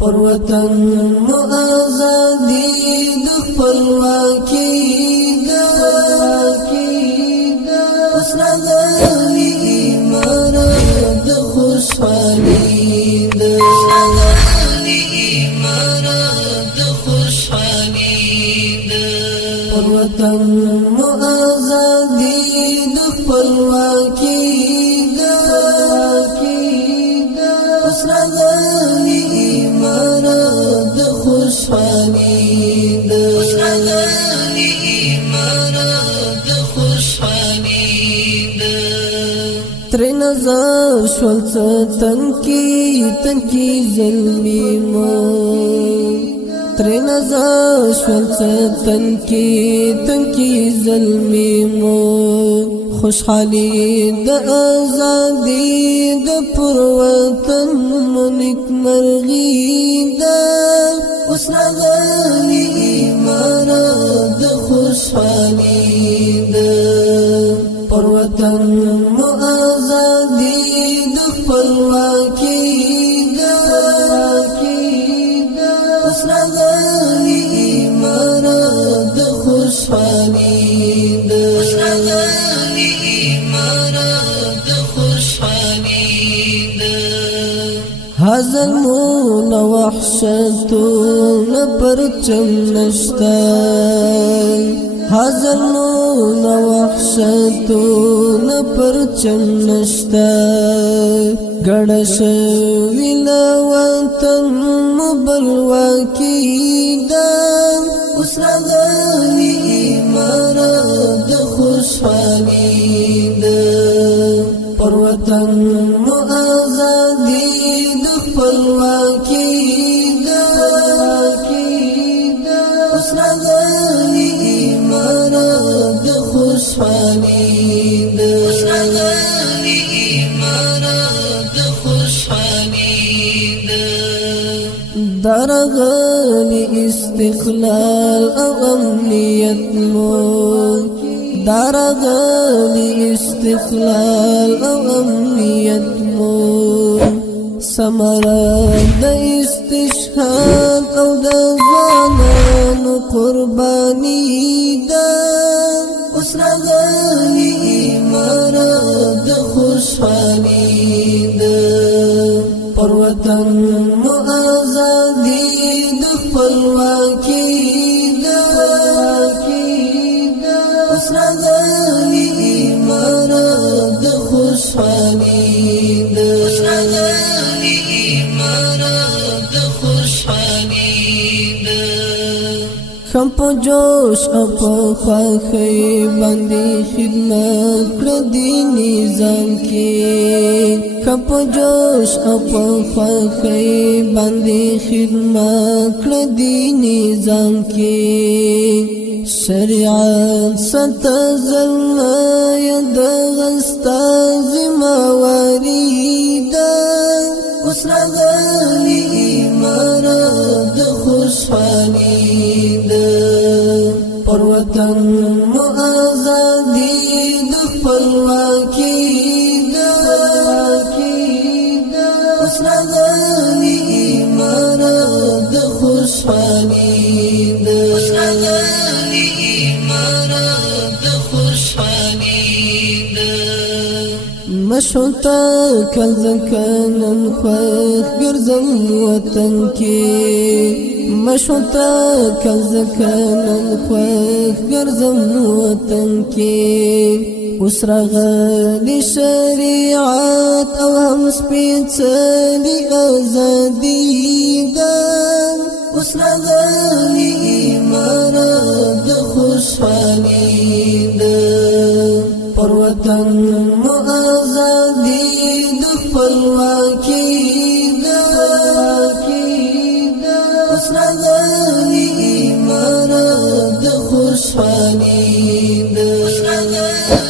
پر وطن مو آزادی د خپلواکۍ ده اوس راغلې امارت د خوشحالۍ ده پر وطن مو آزادی د خپلواکۍ ده اوس راغلې امارت د خوشحالۍ ده ترې نظر شول څه تنکی ظلمي مو ترې نظر شول څه تنکی ظلمي مو خوشحالي د آزادۍ د پر وطن مو نیکمرغي ده اوس راغلې امارت د خوشحالۍ ده پر وطن مو آزادی د خپلواکۍ ده اوس راغلې امارت د خوشحالۍ ده ظلمون وحشتون پرچم نشتا ظلمون وحشتون پرچم نشتا ګډ شوی له وطن بلواکۍ ده اوس راغلې امارت د خوشحالۍ ده پر وطن مو آزادي د خپلواکۍ ده اوس راغلې امارت د خوشحالۍ ده درغلې استقلال او امنیت مو درغلې استقلال او امنیت مو ثمره د استشهاد او د ځوانانو قرباني ده اوس راغلې امارت د خوشحالۍ ده پر وطن مو آزادي د خپلواکۍ ده اوس راغلې امارت د خوشحالۍ ده خم په جوش او په خوښۍ باندې خدمت کړه دې نظام کې خم په جوش او په خوښۍ باندې خدمت کړه دې نظام کې شریعت ست ظلم د غستا ذمہواری ده اوس راغلې امارت د خوشحالۍ ده پر وطن مو آزادي د خپلواکۍ ده اوس راغلې امارت د خوشحالۍ ده مشوتا کل زکانن خوخ گرزم وطن کې مشوتا کل زکانن خوخ گرزم وطن کې اوس راغلې شریعت او هم سپېڅلې ازادي ده اوس راغلې امارت د خوشحالۍ ده پر وطن مو آزادي د خپلواکۍ ده اوس راغلې امارت د خوشحالۍ ده